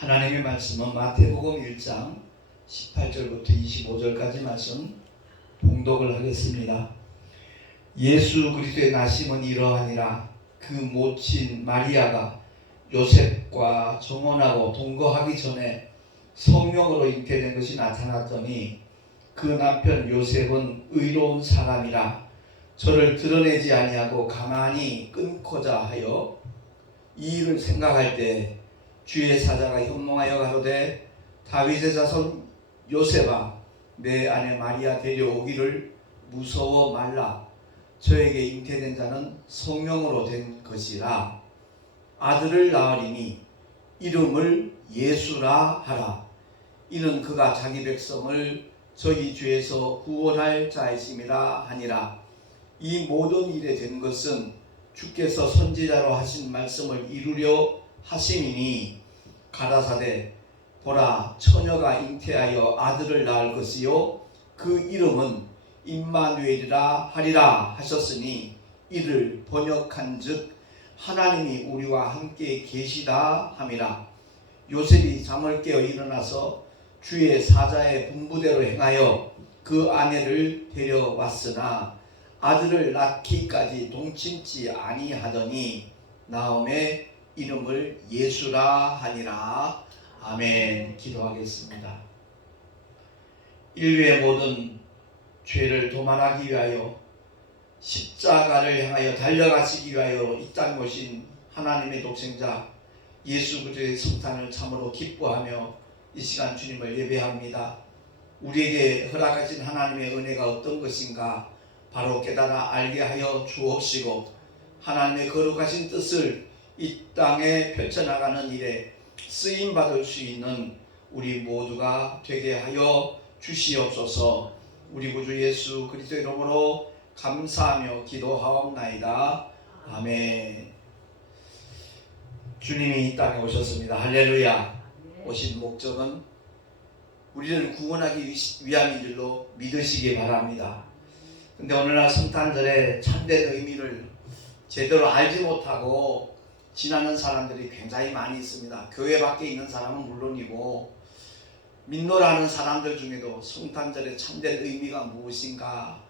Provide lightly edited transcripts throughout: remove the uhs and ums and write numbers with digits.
하나님의 말씀은 마태복음 1장 18절부터 25절까지 말씀 봉독을 하겠습니다. 예수 그리스도의 나심은 이러하니라. 그 모친 마리아가 요셉과 정혼하고 동거하기 전에 성령으로 잉태된 것이 나타났더니 그 남편 요셉은 의로운 사람이라 저를 드러내지 아니하고 가만히 끊고자 하여 이 일을 생각할 때 주의 사자가 현몽하여 가로되 다윗의 자손 요셉아 내 아내 마리아 데려오기를 무서워 말라. 저에게 잉태된 자는 성령으로 된 것이라. 아들을 낳으리니 이름을 예수라 하라. 이는 그가 자기 백성을 저희 죄에서 구원할 자이심이라 하니라. 이 모든 일에 된 것은 주께서 선지자로 하신 말씀을 이루려 하심이니 가라사대 보라 처녀가 잉태하여 아들을 낳을 것이요 그 이름은 임마누엘이라 하리라 하셨으니 이를 번역한즉 하나님이 우리와 함께 계시다 함이라. 요셉이 잠을 깨어 일어나서 주의 사자의 분부대로 행하여 그 아내를 데려왔으나 아들을 낳기까지 동침치 아니하더니 나음의 이름을 예수라 하니라. 아멘. 기도하겠습니다. 인류의 모든 죄를 도말하기 위하여 십자가를 향하여 달려가시기 위하여 이 땅에 오신 하나님의 독생자 예수 그리스도의 성탄을 참으로 기뻐하며 이 시간 주님을 예배합니다. 우리에게 허락하신 하나님의 은혜가 어떤 것인가 바로 깨달아 알게 하여 주옵시고 하나님의 거룩하신 뜻을 이 땅에 펼쳐나가는 일에 쓰임받을 수 있는 우리 모두가 되게 하여 주시옵소서. 우리 구주 예수 그리스도의 이름으로 감사하며 기도하옵나이다. 아멘. 주님이 이 땅에 오셨습니다. 할렐루야. 오신 목적은 우리를 구원하기 위함인 줄로 믿으시기 바랍니다. 근데 오늘날 성탄절의 참된 의미를 제대로 알지 못하고 지나는 사람들이 굉장히 많이 있습니다. 교회 밖에 있는 사람은 물론이고 믿노라는 사람들 중에도 성탄절의 참된 의미가 무엇인가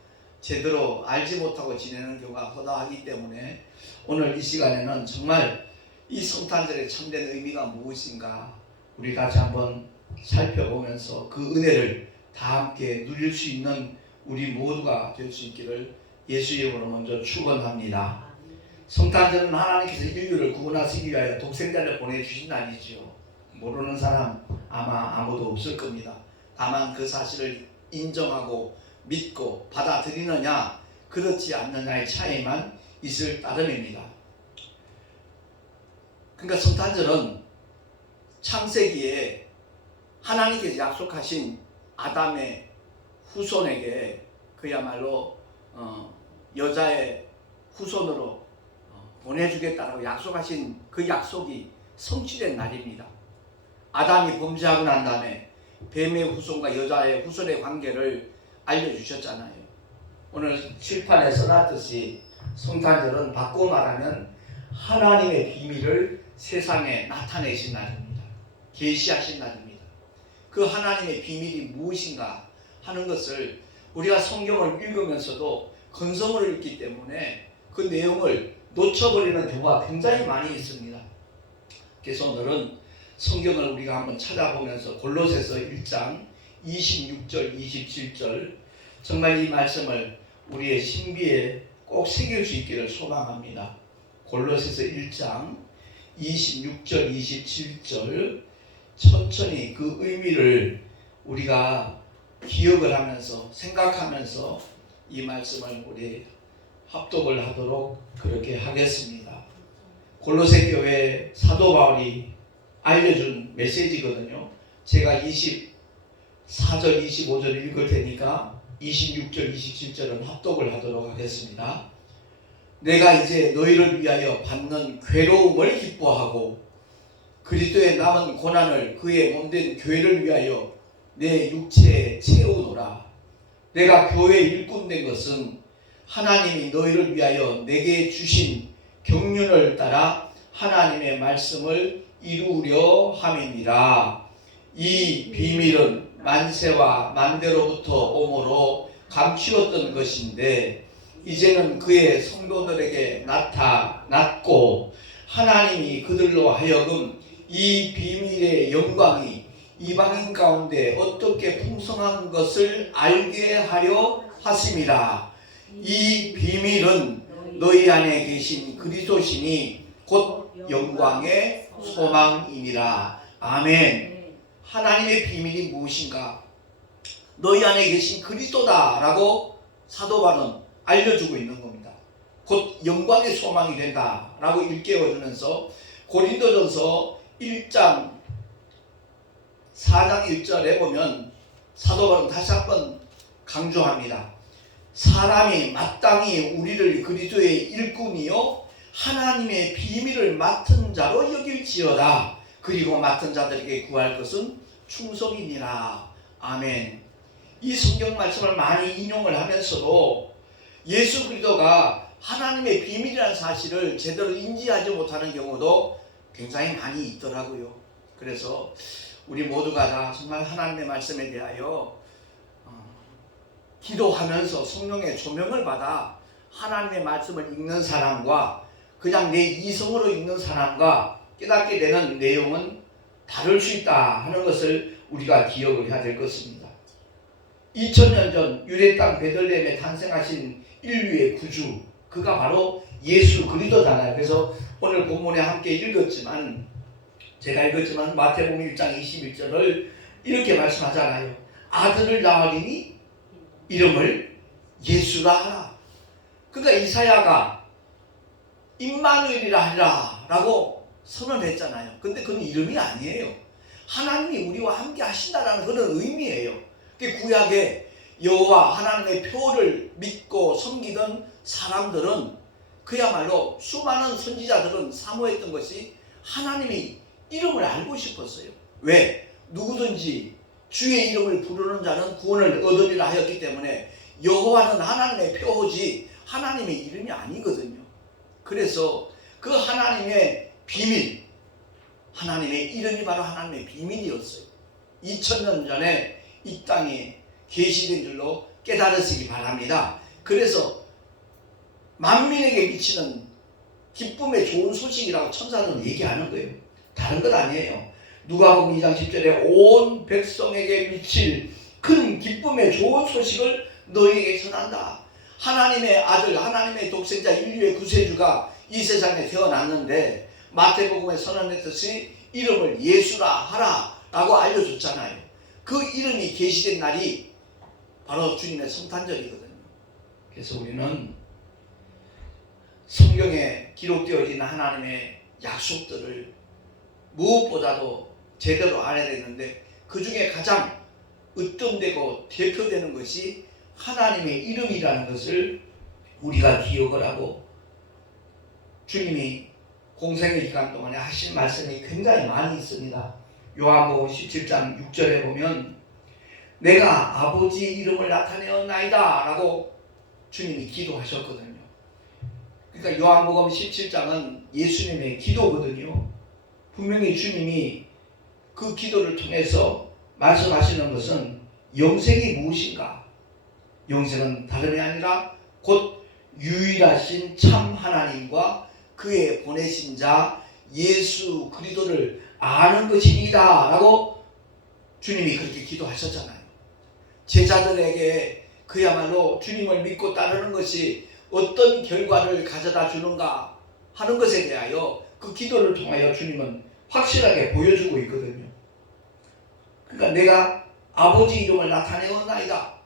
제대로 알지 못하고 지내는 경우가 허다하기 때문에 오늘 이 시간에는 정말 이 성탄절의 참된 의미가 무엇인가 우리 같이 한번 살펴보면서 그 은혜를 다 함께 누릴 수 있는 우리 모두가 될 수 있기를 예수의 이름으로 먼저 축원합니다. 성탄절은 하나님께서 인류를 구원하시기 위하여 독생자를 보내주신 날이지요. 모르는 사람 아마 아무도 없을 겁니다. 다만 그 사실을 인정하고 믿고 받아들이느냐 그렇지 않느냐의 차이만 있을 따름입니다. 그러니까 성탄절은 창세기에 하나님께서 약속하신 아담의 후손에게 그야말로 여자의 후손으로 보내주겠다라고 약속하신 그 약속이 성취된 날입니다. 아담이 범죄하고 난 다음에 뱀의 후손과 여자의 후손의 관계를 알려주셨잖아요. 오늘 칠판에 써놨듯이 성탄절은 바꾸어 말하면 하나님의 비밀을 세상에 나타내신 날입니다. 계시하신 날입니다. 그 하나님의 비밀이 무엇인가 하는 것을 우리가 성경을 읽으면서도 근성을 읽기 때문에 그 내용을 놓쳐버리는 경우가 굉장히 많이 있습니다. 그래서 오늘은 성경을 우리가 한번 찾아보면서 골로새서 1장 26절 27절 정말 이 말씀을 우리의 신비에 꼭 새길 수 있기를 소망합니다. 골로새서 1장 26절 27절 천천히 그 의미를 우리가 기억을 하면서 생각하면서 이 말씀을 우리 합독을 하도록 그렇게 하겠습니다. 골로새 교회 사도 바울이 알려준 메시지거든요. 제가 24절 25절 읽을 테니까 26절 27절은 합독을 하도록 하겠습니다. 내가 이제 너희를 위하여 받는 괴로움을 기뻐하고 그리스도의 남은 고난을 그의 몸된 교회를 위하여 내 육체에 채우노라. 내가 교회 일꾼 된 것은 하나님이 너희를 위하여 내게 주신 경륜을 따라 하나님의 말씀을 이루려 함이니라. 이 비밀은 만세와 만대로부터 오므로 감추었던 것인데 이제는 그의 성도들에게 나타났고 하나님이 그들로 하여금 이 비밀의 영광이 이방인 가운데 어떻게 풍성한 것을 알게 하려 하심이라. 이 비밀은 너희 안에 계신 그리스도시니 곧 영광의 소망이니라. 아멘. 하나님의 비밀이 무엇인가? 너희 안에 계신 그리스도다라고 사도 바울은 알려주고 있는 겁니다. 곧 영광의 소망이 된다라고 일깨워주면서 고린도전서 1장 4장 1절에 보면 사도 바울은 다시 한번 강조합니다. 사람이 마땅히 우리를 그리스도의 일꾼이요 하나님의 비밀을 맡은 자로 여길지어다. 그리고 맡은 자들에게 구할 것은 충성이니라. 아멘. 이 성경 말씀을 많이 인용을 하면서도 예수 그리스도가 하나님의 비밀이라는 사실을 제대로 인지하지 못하는 경우도 굉장히 많이 있더라고요. 그래서 우리 모두가 다 정말 하나님의 말씀에 대하여 기도하면서 성령의 조명을 받아 하나님의 말씀을 읽는 사람과 그냥 내 이성으로 읽는 사람과 깨닫게 되는 내용은 다를 수 있다 하는 것을 우리가 기억을 해야 될 것입니다. 2000년 전 유대 땅 베들레헴에 탄생하신 인류의 구주, 그가 바로 예수 그리스도잖아요. 그래서 오늘 본문에 함께 읽었지만 제가 읽었지만 마태복음 1장 21절을 이렇게 말씀하잖아요. 아들을 낳으리니 이름을 예수라 하라. 그러니까 이사야가 임마누엘이라 하리라 라고 선언했잖아요. 근데 그건 이름이 아니에요. 하나님이 우리와 함께 하신다라는 그런 의미예요. 구약에 여호와 하나님의 표를 믿고 섬기던 사람들은 그야말로 수많은 선지자들은 사모했던 것이 하나님의 이름을 알고 싶었어요. 왜? 누구든지 주의 이름을 부르는 자는 구원을 얻으리라 하였기 때문에 여호와는 하나님의 표지 하나님의 이름이 아니거든요. 그래서 그 하나님의 비밀, 하나님의 이름이 바로 하나님의 비밀이었어요. 2000년 전에 이 땅에 계시된 줄로 깨달으시기 바랍니다. 그래서 만민에게 미치는 기쁨의 좋은 소식이라고 천사들은 얘기하는 거예요. 다른 것 아니에요. 누가복음 2장 10절에 온 백성에게 미칠 큰 기쁨의 좋은 소식을 너희에게 전한다. 하나님의 아들, 하나님의 독생자 인류의 구세주가 이 세상에 태어났는데 마태복음에 선언했듯이 이름을 예수라 하라 라고 알려줬잖아요. 그 이름이 계시된 날이 바로 주님의 성탄절이거든요. 그래서 우리는 성경에 기록되어진 하나님의 약속들을 무엇보다도 제대로 알아야 되는데 그 중에 가장 으뜸되고 대표되는 것이 하나님의 이름이라는 것을 우리가 기억을 하고 주님이 공생의 기간 동안에 하신 말씀이 굉장히 많이 있습니다. 요한복음 17장 6절에 보면 내가 아버지의 이름을 나타내었나이다 라고 주님이 기도하셨거든요. 그러니까 요한복음 17장은 예수님의 기도거든요. 분명히 주님이 그 기도를 통해서 말씀하시는 것은 영생이 무엇인가? 영생은 다름이 아니라 곧 유일하신 참 하나님과 그의 보내신 자 예수 그리스도를 아는 것이니이다 라고 주님이 그렇게 기도하셨잖아요. 제자들에게 그야말로 주님을 믿고 따르는 것이 어떤 결과를 가져다 주는가 하는 것에 대하여 그 기도를 통하여 주님은 확실하게 보여주고 있거든요. 그러니까 내가 아버지 이름을 나타내었나이다.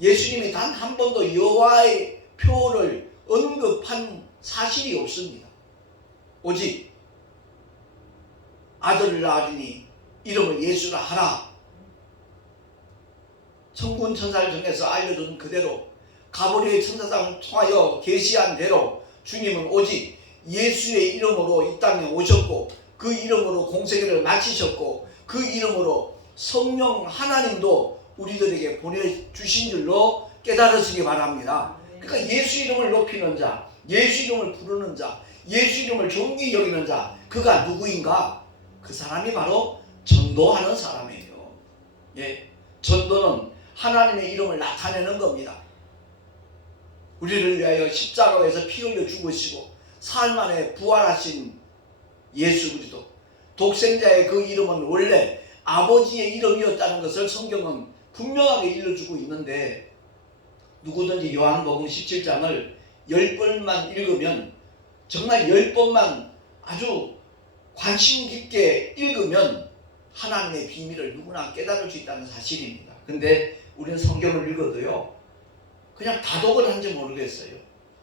예수님이 단 한 번도 여호와의 표를 언급한 사실이 없습니다. 오직 아들을 낳으리니 이름을 예수라 하라. 천군 천사를 통해서 알려준 그대로 가브리엘 천사장을 통하여 계시한 대로 주님은 오직 예수의 이름으로 이 땅에 오셨고 그 이름으로 공생애를 마치셨고 그 이름으로 성령 하나님도 우리들에게 보내주신 줄로 깨달으시기 바랍니다. 그러니까 예수 이름을 높이는 자, 예수 이름을 부르는 자, 예수 이름을 존귀히 여기는 자, 그가 누구인가? 그 사람이 바로 전도하는 사람이에요. 예, 전도는 하나님의 이름을 나타내는 겁니다. 우리를 위하여 십자가에서 피 흘려 죽으시고 사흘 만에 부활하신 예수 그리스도, 독생자의 그 이름은 원래 아버지의 이름이었다는 것을 성경은 분명하게 일러주고 있는데, 누구든지 요한복음 17장을 10번만 읽으면, 정말 10번만 아주 관심 깊게 읽으면 하나님의 비밀을 누구나 깨달을 수 있다는 사실입니다. 근데 우리는 성경을 읽어도요, 그냥 다독을 한지 모르겠어요.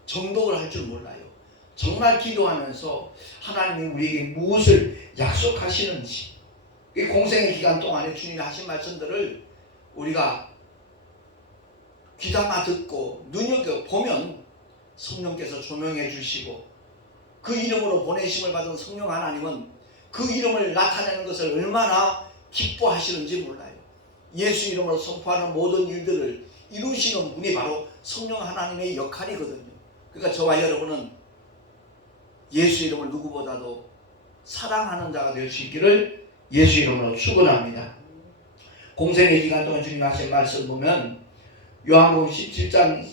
정독을 할 줄 몰라요. 정말 기도하면서 하나님이 우리에게 무엇을 약속하시는지, 이 공생의 기간 동안에 주님이 하신 말씀들을 우리가 귀담아 듣고 눈여겨보면 성령께서 조명해 주시고, 그 이름으로 보내심을 받은 성령 하나님은 그 이름을 나타내는 것을 얼마나 기뻐하시는지 몰라요. 예수 이름으로 선포하는 모든 일들을 이루시는 분이 바로 성령 하나님의 역할이거든요. 그러니까 저와 여러분은 예수 이름을 누구보다도 사랑하는 자가 될 수 있기를 예수 이름으로 축원합니다. 공생의 기간 동안 주님 하신 말씀 보면 요한복음 17장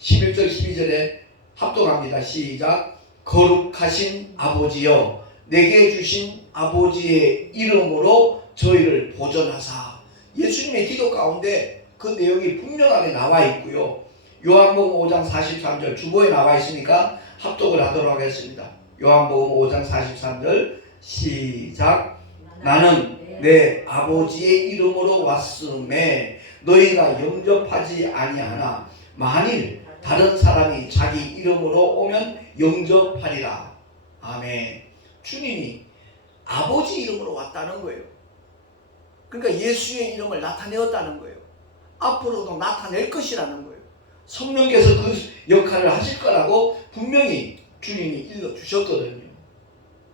11절 12절에 합독합니다. 시작. 거룩하신 아버지여, 내게 주신 아버지의 이름으로 저희를 보존하사. 예수님의 기도 가운데 그 내용이 분명하게 나와 있고요. 요한복음 5장 43절 주보에 나와 있으니까 합독을 하도록 하겠습니다. 요한복음 5장 43절 시작. 나는 내 아버지의 이름으로 왔음에 너희가 영접하지 아니하나 만일 다른 사람이 자기 이름으로 오면 영접하리라. 아멘. 주님이 아버지 이름으로 왔다는 거예요. 그러니까 예수의 이름을 나타내었다는 거예요. 앞으로도 나타낼 것이라는 거예요. 성령께서 그 역할을 하실 거라고 분명히 주님이 일러주셨거든요.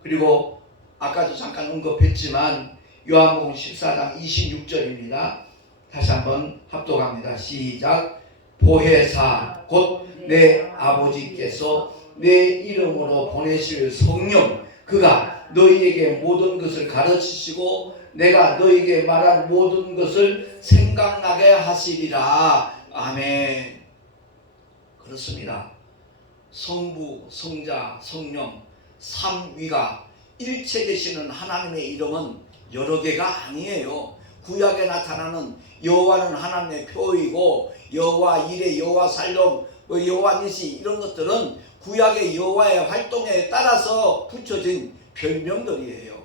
그리고 아까도 잠깐 언급했지만 요한복음 14장 26절입니다. 다시 한번 합독합니다. 시작. 보혜사 곧 내 아버지께서 내 이름으로 보내실 성령, 그가 너희에게 모든 것을 가르치시고 내가 너희에게 말한 모든 것을 생각나게 하시리라. 아멘. 그렇습니다. 성부, 성자, 성령, 삼위가 일체 되시는 하나님의 이름은 여러 개가 아니에요. 구약에 나타나는 여호와는 하나님의 표이고 여호와 이레, 여호와 살롬, 여호와 니시, 이런 것들은 구약의 여호와의 활동에 따라서 붙여진 별명들이에요.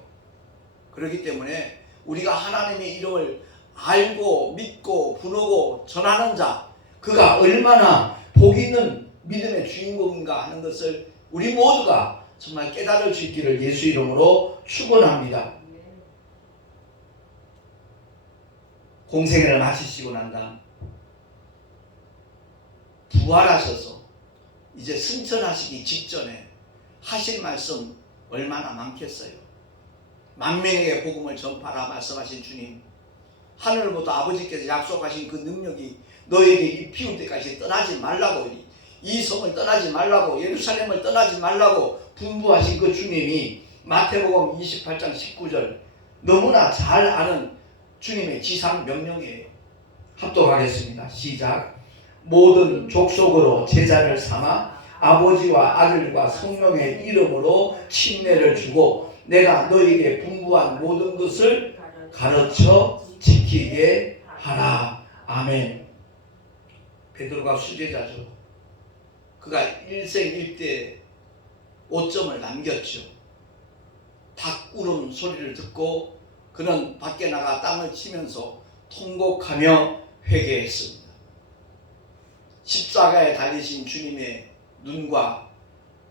그렇기 때문에 우리가 하나님의 이름을 알고 믿고 부르고 전하는 자, 그가 얼마나 복 있는 믿음의 주인공인가 하는 것을 우리 모두가 정말 깨달을 수 있기를 예수 이름으로 축원합니다. 공생애를 마치시고 난 다음 부활하셔서 이제 승천하시기 직전에 하실 말씀 얼마나 많겠어요. 만민에게 복음을 전파라 말씀하신 주님, 하늘부터 아버지께서 약속하신 그 능력이 너에게 입히울 때까지 떠나지 말라고, 이 성을 떠나지 말라고, 예루살렘을 떠나지 말라고 분부하신 그 주님이 마태복음 28장 19절 너무나 잘 아는 주님의 지상 명령이에요. 합독하겠습니다. 시작. 모든 족속으로 제자를 삼아 아버지와 아들과 성령의 이름으로 침례를 주고 내가 너희에게 분부한 모든 것을 가르쳐 지키게 하라. 아멘. 베드로가 수제자죠. 그가 일생일대 5점을 남겼죠. 닭 울음 소리를 듣고 그는 밖에 나가 땅을 치면서 통곡하며 회개했습니다. 십자가에 달리신 주님의 눈과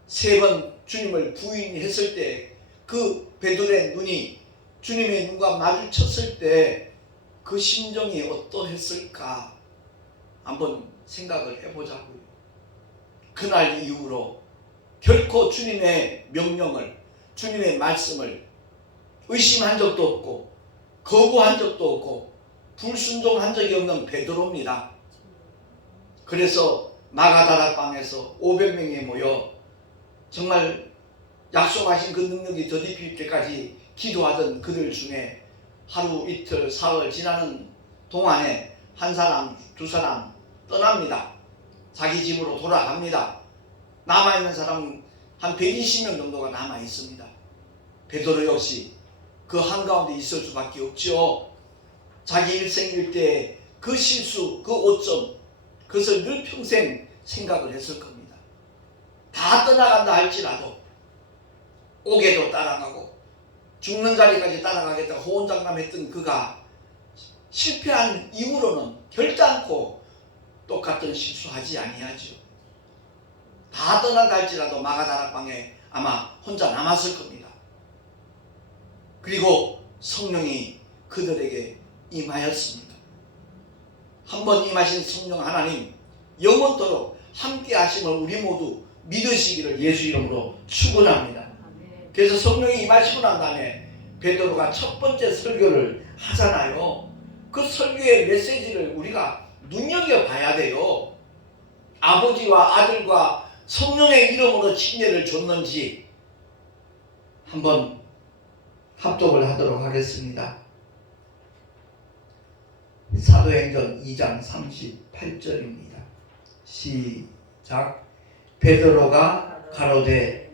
3번 주님을 부인했을 때 그 베드로의 눈이 주님의 눈과 마주쳤을 때 그 심정이 어떠했을까 한번 생각을 해보자고요. 그날 이후로 결코 주님의 명령을, 주님의 말씀을 의심한 적도 없고 거부한 적도 없고 불순종한 적이 없는 베드로입니다. 그래서 마가다락방에서 500명이 모여 정말 약속하신 그 능력이 더딥힐 때까지 기도하던 그들 중에 하루 이틀 사흘 지나는 동안에 한 사람 두 사람 떠납니다. 자기 집으로 돌아갑니다. 남아있는 사람 한 120명 정도가 남아있습니다. 베드로 역시 그 한가운데 있을 수밖에 없죠. 자기 일생 일대의 그 실수, 그 오점, 그것을 늘 평생 생각을 했을 겁니다. 다 떠나간다 할지라도 옥에도 따라가고 죽는 자리까지 따라가겠다고 호언장담했던 그가 실패한 이후로는 결단코 똑같은 실수하지 아니하죠. 다 떠난다 할지라도 마가다락방에 아마 혼자 남았을 겁니다. 그리고 성령이 그들에게 임하였습니다. 한번 임하신 성령 하나님 영원토록 함께 하심을 우리 모두 믿으시기를 예수 이름으로 축원합니다. 그래서 성령이 임하시고 난 다음에 베드로가 첫 번째 설교를 하잖아요. 그 설교의 메시지를 우리가 눈여겨봐야 돼요. 아버지와 아들과 성령의 이름으로 침례를 줬는지 한번 합독을 하도록 하겠습니다. 사도행전 2장 38절입니다. 시작. 베드로가 가로되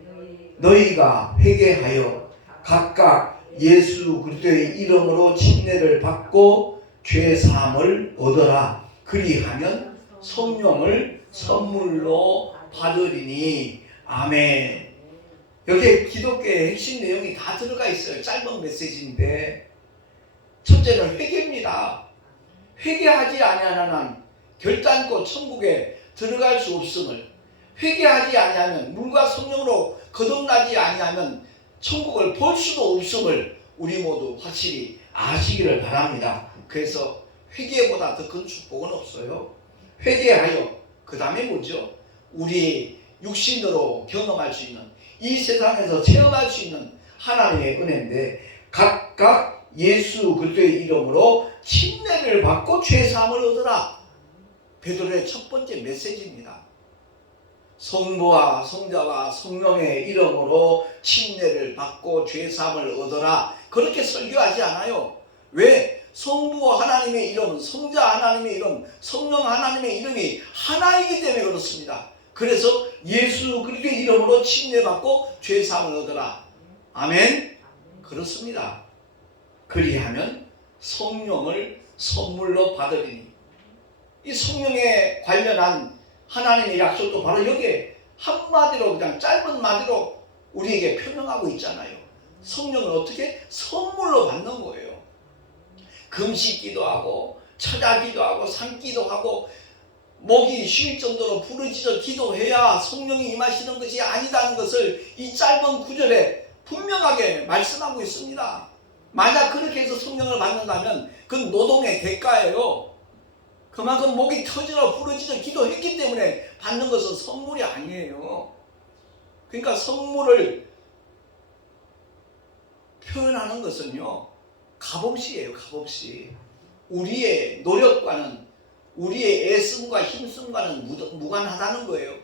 너희가 회개하여 각각 예수 그리스도의 이름으로 침례를 받고 죄 사함을 얻어라. 그리하면 성령을 선물로 받으리니. 아멘. 여기에 기독교의 핵심 내용이 다 들어가 있어요. 짧은 메시지인데 첫째는 회개입니다. 회개하지 아니하는 한 결단코 천국에 들어갈 수 없음을, 회개하지 아니하면 물과 성령으로 거듭나지 아니하면 천국을 볼 수도 없음을 우리 모두 확실히 아시기를 바랍니다. 그래서 회개보다 더 큰 축복은 없어요. 회개하여 그 다음에 뭐죠? 우리 육신으로 경험할 수 있는, 이 세상에서 체험할 수 있는 하나님의 은혜인데 각각 예수 그리스도의 이름으로 침례를 받고 죄사함을 얻으라. 베드로의 첫 번째 메시지입니다. 성부와 성자와 성령의 이름으로 침례를 받고 죄사함을 얻어라. 그렇게 설교하지 않아요. 왜? 성부 하나님의 이름, 성자 하나님의 이름, 성령 하나님의 이름이 하나이기 때문에 그렇습니다. 그래서 예수 그리스도의 이름으로 침례받고 죄사함을 얻어라. 아멘. 그렇습니다. 그리하면 성령을 선물로 받으리니. 이 성령에 관련한 하나님의 약속도 바로 여기에 한마디로, 그냥 짧은 마디로 우리에게 표명하고 있잖아요. 성령을 어떻게? 선물로 받는 거예요. 금식 기도하고 찾아 기도하고 산 기도하고 목이 쉴 정도로 부르짖어 기도해야 성령이 임하시는 것이 아니다는 것을 이 짧은 구절에 분명하게 말씀하고 있습니다. 만약 그렇게 해서 성령을 받는다면 그건 노동의 대가예요. 그만큼 목이 터지러 부르짖어 기도했기 때문에 받는 것은 선물이 아니에요. 그러니까 선물을 표현하는 것은요, 값없이에요. 값없이. 우리의 노력과는, 우리의 애씀과 힘씀과는 무관하다는 거예요.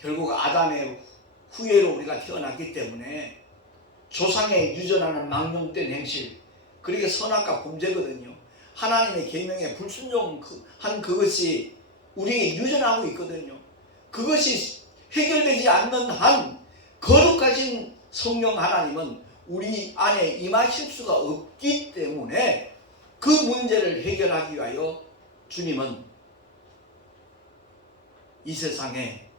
결국 아담의 후예로 우리가 태어났기 때문에 조상의 유전하는 망령된 행실, 그게 선악과 범죄거든요. 하나님의 계명에 불순종한 그것이 우리에게 유전하고 있거든요. 그것이 해결되지 않는 한 거룩하신 성령 하나님은 우리 안에 임하실 수가 없기 때문에 그 문제를 해결하기 위하여 주님은 이 세상에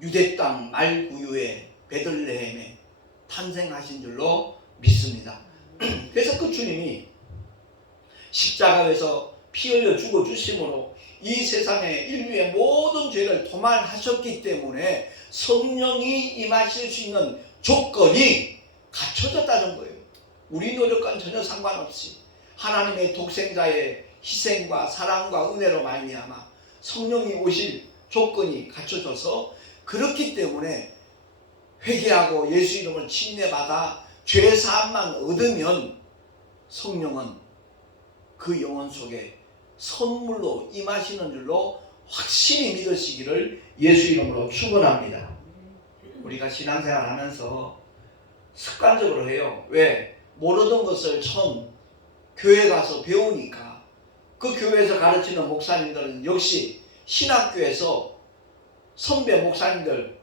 유대 땅 말구유의 베들레헴에 탄생하신 줄로 믿습니다. 그래서 그 주님이 십자가에서 피 흘려 죽어 주심으로 이 세상의 인류의 모든 죄를 도말하셨기 때문에 성령이 임하실 수 있는 조건이 갖춰졌다는 거예요. 우리 노력과는 전혀 상관없이 하나님의 독생자의 희생과 사랑과 은혜로 말미암아 성령이 오실 조건이 갖춰져서, 그렇기 때문에 회개하고 예수 이름을 침례받아 죄사함만 얻으면 성령은 그 영혼 속에 선물로 임하시는 줄로 확실히 믿으시기를 예수 이름으로 축원합니다. 우리가 신앙생활 하면서 습관적으로 해요. 왜? 모르던 것을 처음 교회 가서 배우니까. 그 교회에서 가르치는 목사님들은 역시 신학교에서 선배 목사님들,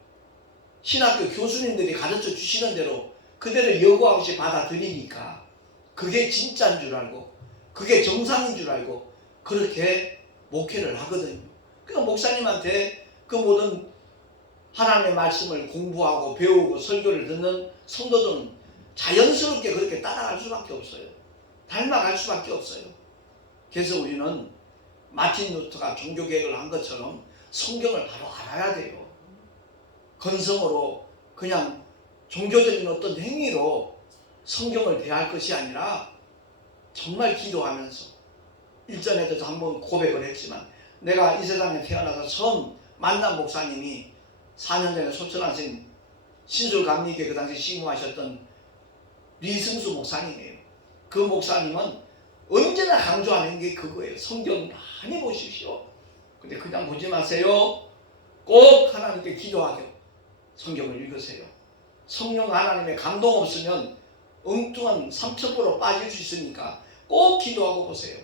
신학교 교수님들이 가르쳐 주시는 대로 그대로 여과 없이 받아들이니까 그게 진짜인 줄 알고 그게 정상인 줄 알고 그렇게 목회를 하거든요. 그러니까 목사님한테 그 모든 하나님의 말씀을 공부하고 배우고 설교를 듣는 성도들은 자연스럽게 그렇게 따라갈 수밖에 없어요. 닮아갈 수밖에 없어요. 그래서 우리는 마틴 루터가 종교개혁을 한 것처럼 성경을 바로 알아야 돼요. 건성으로 그냥 종교적인 어떤 행위로 성경을 대할 것이 아니라 정말 기도하면서 일전에도 한번 고백을 했지만 내가 이 세상에 태어나서 처음 만난 목사님이 4년 전에 소천하신 신술감리교회 그 당시 시무하셨던 리승수 목사님이에요. 그 목사님은 언제나 강조하는 게 그거예요. 성경 많이 보십시오. 근데 그냥 보지 마세요. 꼭 하나님께 기도하게 성경을 읽으세요. 성령 하나님의 감동 없으면 엉뚱한 삼천포로 빠질 수 있으니까 꼭 기도하고 보세요.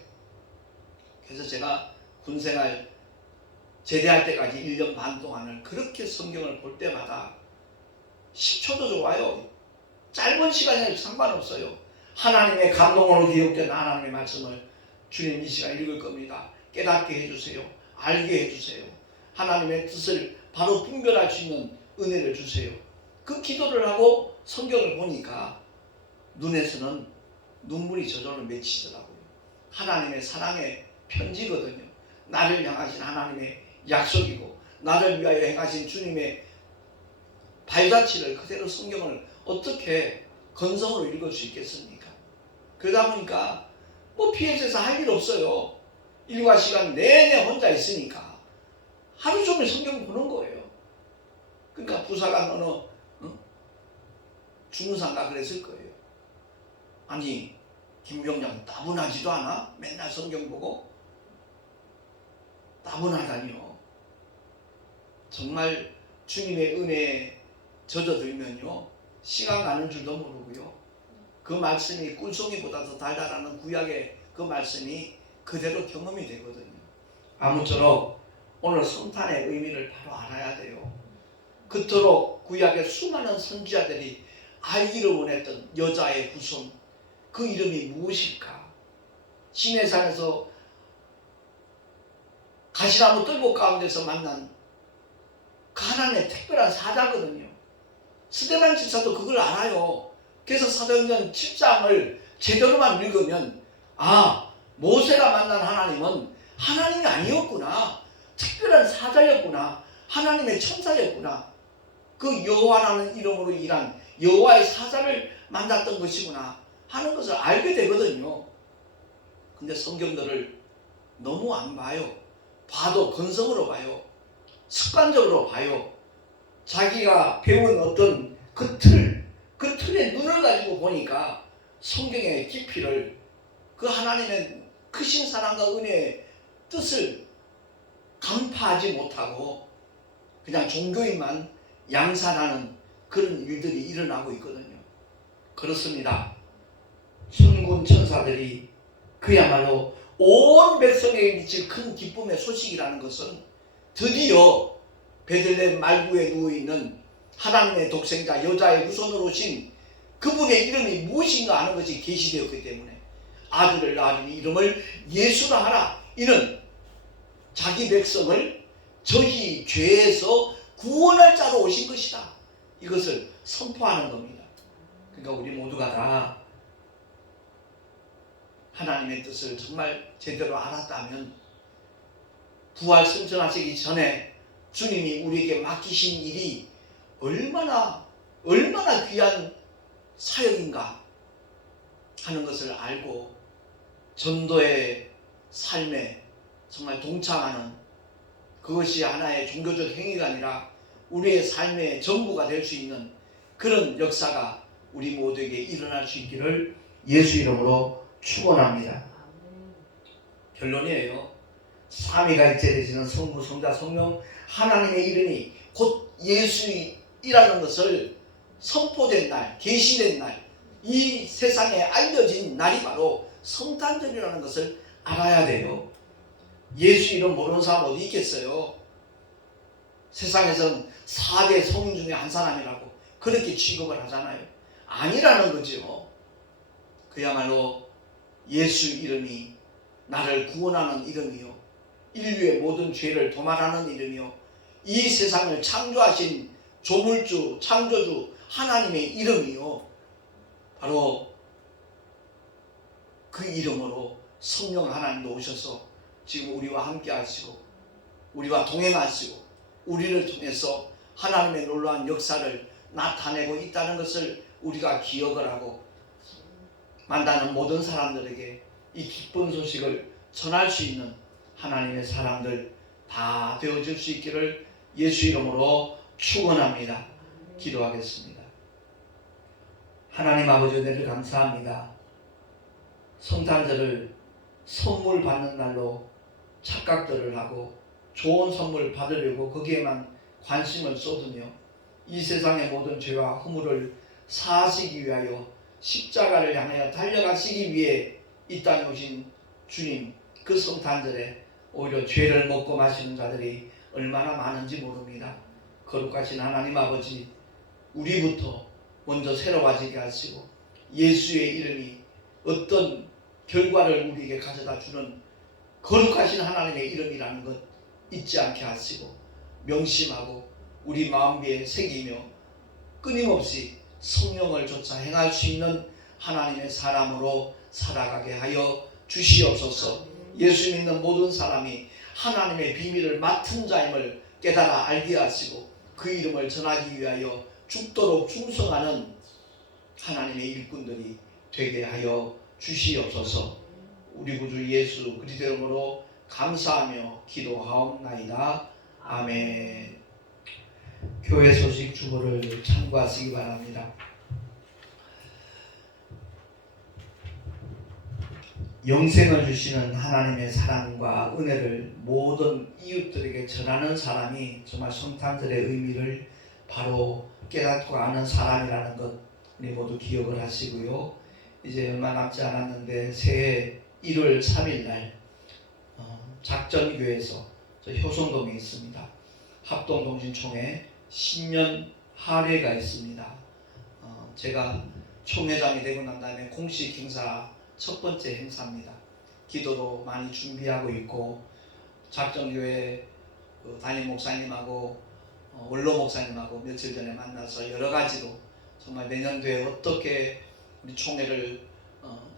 그래서 제가 군생활 제대할 때까지 1년 반 동안을 그렇게 성경을 볼 때마다 10초도 좋아요. 짧은 시간이라도 상관없어요. 하나님의 감동으로 기록된 하나님의 말씀을 주님 이 시간 읽을 겁니다. 깨닫게 해주세요. 알게 해주세요. 하나님의 뜻을 바로 분별할 수 있는 은혜를 주세요. 그 기도를 하고 성경을 보니까 눈에서는 눈물이 저절로 맺히더라고요. 하나님의 사랑의 편지거든요. 나를 향하신 하나님의 약속이고 나를 위하여 행하신 주님의 발자취를 그대로 성경을 어떻게 건성으로 읽을 수 있겠습니까? 그러다 보니까 뭐 PX에서 할 일 없어요. 일과 시간 내내 혼자 있으니까 하루 종일 성경 보는 거예요. 그러니까 부사관 어느 중사가 그랬을 거예요. 아니 김병장 따분하지도 않아? 맨날 성경 보고? 따분하다니요. 정말 주님의 은혜에 젖어들면요 시간 가는 줄도 모르고요. 그 말씀이 꿀송이보다 더 달달하는 구약의 그 말씀이 그대로 경험이 되거든요. 아무쪼록 오늘 성탄의 의미를 바로 알아야 돼요. 그토록 구약의 수많은 선지자들이 알기를 원했던 여자의 후손, 그 이름이 무엇일까? 시내산에서 가시나무 뜰보 가운데서 만난 그 하나님의 특별한 사자거든요. 스데반 집사도 그걸 알아요. 그래서 사도행전 7장을 제대로만 읽으면 모세가 만난 하나님은 하나님이 아니었구나. 특별한 사자였구나. 하나님의 천사였구나. 그 여호와라는 이름으로 일한 여호와의 사자를 만났던 것이구나 하는 것을 알게 되거든요. 근데 성경들을 너무 안 봐요. 봐도 건성으로 봐요. 습관적으로 봐요. 자기가 배운 어떤 그 틀에 눈을 가지고 보니까 성경의 깊이를 그 하나님의 크신 사랑과 은혜의 뜻을 간파하지 못하고 그냥 종교인만 양산하는 그런 일들이 일어나고 있거든요. 그렇습니다. 순군 천사들이 그야말로 온 백성에게 미칠 큰 기쁨의 소식이라는 것은 드디어 베들레헴 말구에 누워있는 하나님의 독생자 여자의 후손으로 오신 그분의 이름이 무엇인가 하는 것이 계시되었기 때문에 아들을 낳으니 이름을 예수라 하라. 이는 자기 백성을 저희 죄에서 구원할 자로 오신 것이다. 이것을 선포하는 겁니다. 그러니까 우리 모두가 다 하나님의 뜻을 정말 제대로 알았다면 부활 승천하시기 전에 주님이 우리에게 맡기신 일이 얼마나 귀한 사역인가 하는 것을 알고 전도의 삶에 정말 동참하는 그것이 하나의 종교적 행위가 아니라 우리의 삶의 전부가 될 수 있는 그런 역사가 우리 모두에게 일어날 수 있기를 예수 이름으로 축원합니다. 결론이에요. 삼위가 일체되시는 성부, 성자, 성령 하나님의 이름이 곧 예수이라는 것을 선포된 날, 계시된 날, 이 세상에 알려진 날이 바로 성탄절이라는 것을 알아야 돼요. 예수 이름 모르는 사람 어디 있겠어요? 세상에서는 4대 성인 중에 한 사람이라고 그렇게 취급을 하잖아요. 아니라는 거죠. 그야말로 예수 이름이 나를 구원하는 이름이요, 인류의 모든 죄를 도말하는 이름이요, 이 세상을 창조하신 조물주, 창조주 하나님의 이름이요, 바로 그 이름으로 성령 하나님도 오셔서 지금 우리와 함께 하시고 우리와 동행하시고 우리를 통해서 하나님의 놀라운 역사를 나타내고 있다는 것을 우리가 기억을 하고 만나는 모든 사람들에게 이 기쁜 소식을 전할 수 있는 하나님의 사람들 다 되어질 수 있기를 예수 이름으로 축원합니다. 기도하겠습니다. 하나님 아버지, 은혜를 감사합니다. 성탄절을 선물 받는 날로 착각들을 하고 좋은 선물 받으려고 거기에만 관심을 쏟으며 이 세상의 모든 죄와 허물을 사하시기 위하여 십자가를 향하여 달려가시기 위해 이 땅에 오신 주님, 그 성탄절에 오히려 죄를 먹고 마시는 자들이 얼마나 많은지 모릅니다. 거룩하신 하나님 아버지, 우리부터 먼저 새로워지게 하시고 예수의 이름이 어떤 결과를 우리에게 가져다 주는 거룩하신 하나님의 이름이라는 것 잊지 않게 하시고 명심하고 우리 마음에 새기며 끊임없이 성령을 쫓아 행할 수 있는 하나님의 사람으로 살아가게 하여 주시옵소서. 예수 믿는 모든 사람이 하나님의 비밀을 맡은 자임을 깨달아 알게 하시고 그 이름을 전하기 위하여 죽도록 충성하는 하나님의 일꾼들이 되게 하여 주시옵소서. 우리 구주 예수 그리스도 이름으로 감사하며 기도하옵나이다. 아멘. 교회 소식 주보를 참고하시기 바랍니다. 영생을 주시는 하나님의 사랑과 은혜를 모든 이웃들에게 전하는 사람이 정말 성탄절의 의미를 바로 깨닫고 아는 사람이라는 것 우리 모두 기억을 하시고요. 이제 얼마 남지 않았는데 새해 1월 3일 날 작전교회에서 저 효성동에 있습니다. 합동동신총회 신년 할례가 있습니다. 제가 총회장이 되고 난 다음에 공식 행사 첫 번째 행사입니다. 기도로 많이 준비하고 있고 작전교회 담임 목사님하고 원로 목사님하고 며칠 전에 만나서 여러 가지로 정말 내년도에 어떻게 우리 총회를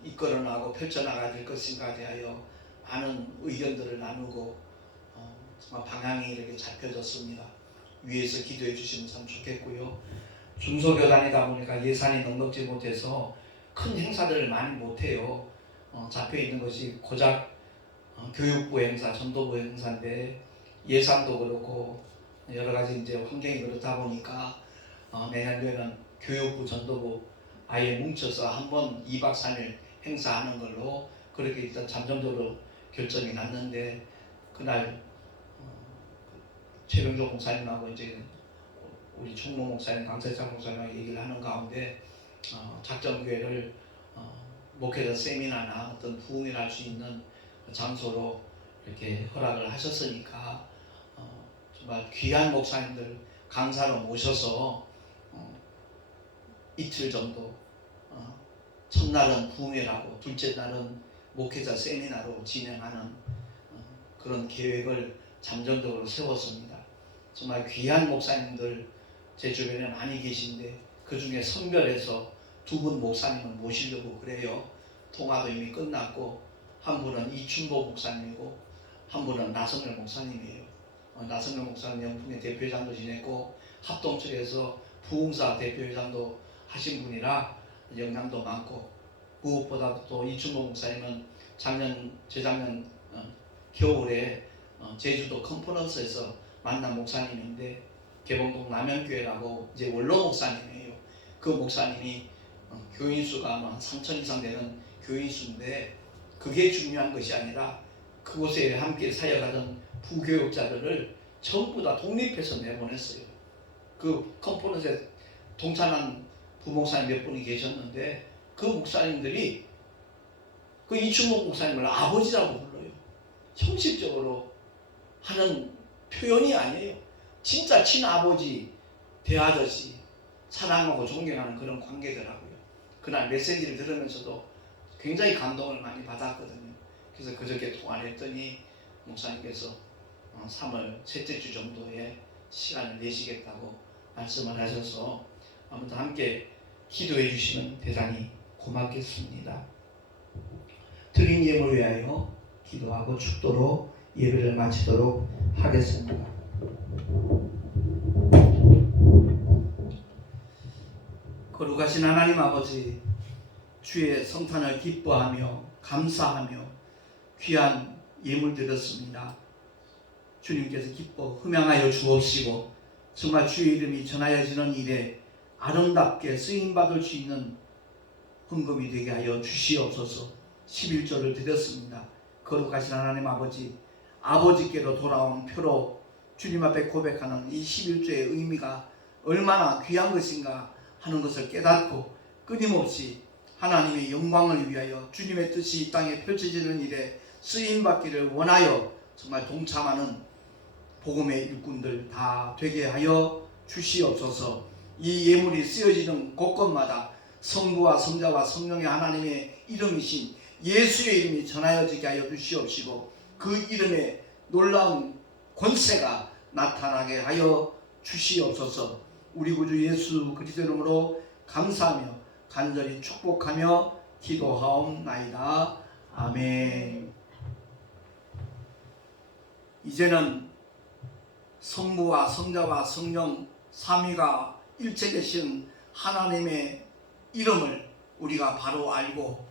이끌어 나가고 펼쳐나가야 될 것인가에 대하여 많은 의견들을 나누고 정말 방향이 이렇게 잡혀졌습니다. 위에서 기도해 주시면 참 좋겠고요. 중소교단이다 보니까 예산이 넉넉지 못해서 큰 행사들을 많이 못해요. 잡혀있는 것이 고작 교육부 행사, 전도부 행사인데 예산도 그렇고 여러 가지 이제 환경이 그렇다 보니까 내년도에는 교육부, 전도부 아예 뭉쳐서 한번 2박 3일 행사하는 걸로 그렇게 일단 잠정적으로 결정이 났는데 그날 최병조 목사님하고 이제 우리 총무 목사님, 강세창 목사님하고 얘기를 하는 가운데 작전교회를 목회자 세미나나 어떤 부흥회를 할 수 있는 장소로 이렇게 허락을 하셨으니까 정말 귀한 목사님들 강사로 모셔서 이틀 정도 첫날은 부흥회라고 둘째 날은 목회자 세미나로 진행하는 그런 계획을 잠정적으로 세웠습니다. 정말 귀한 목사님들 제 주변에 많이 계신데 그 중에 선별해서 2분 목사님을 모시려고 그래요. 통화도 이미 끝났고 한 분은 이춘보 목사님이고 한 분은 나성열 목사님이에요. 나성열 목사님 영풍의 대표회장도 지냈고 합동 측에서 부흥사 대표회장도 하신 분이라 영향도 많고 무엇보다도 또 이춘보 목사님은 재작년 겨울에 제주도 컨퍼런스에서 만난 목사님인데 개봉동 남현교회라고 이제 원로 목사님이에요. 그 목사님이 교인 수가 한 3,000 이상 되는 교인 수인데 그게 중요한 것이 아니라 그곳에 함께 사역하던 부교육자들을 전부 다 독립해서 내보냈어요. 그 컨퍼런스에 동참한 부목사님 몇 분이 계셨는데 그 목사님들이 그 이충목 목사님을 아버지라고 불러요. 형식적으로 하는 표현이 아니에요. 진짜 친아버지 대하듯이 사랑하고 존경하는 그런 관계더라고요. 그날 메시지를 들으면서도 굉장히 감동을 많이 받았거든요. 그래서 그저께 통화를 했더니 목사님께서 3월 셋째 주 정도에 시간을 내시겠다고 말씀을 하셔서 아무튼 함께 기도해 주시면 대단히 고맙겠습니다. 드린 예물 위하여 기도하고 축도로 예배를 마치도록 하겠습니다. 거룩하신 하나님 아버지, 주의 성탄을 기뻐하며 감사하며 귀한 예물 드렸습니다. 주님께서 기뻐 흠양하여 주옵시고 정말 주의 이름이 전하여지는 일에 아름답게 쓰임받을 수 있는 헌금이 되게 하여 주시옵소서. 11조를 드렸습니다. 거룩하신 하나님 아버지, 아버지께로 돌아온 표로 주님 앞에 고백하는 이 11조의 의미가 얼마나 귀한 것인가 하는 것을 깨닫고 끊임없이 하나님의 영광을 위하여 주님의 뜻이 이 땅에 펼쳐지는 일에 쓰임받기를 원하여 정말 동참하는 복음의 일꾼들 다 되게 하여 주시옵소서. 이 예물이 쓰여지는 곳곳마다 성부와 성자와 성령의 하나님의 이름이신 예수의 이름이 전하여지게 하여 주시옵시고 그 이름에 놀라운 권세가 나타나게 하여 주시옵소서. 우리 구주 예수 그리스도 이름으로 감사하며 간절히 축복하며 기도하옵나이다. 아멘. 이제는 성부와 성자와 성령 삼위가 일체 되신 하나님의 이름을 우리가 바로 알고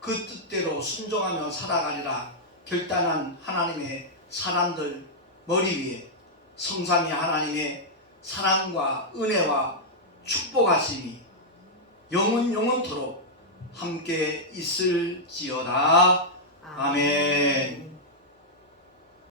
그 뜻대로 순종하며 살아가리라 결단한 하나님의 사람들 머리 위에 성삼위 하나님의 사랑과 은혜와 축복하심이 영원토록 함께 있을지어다. 아멘.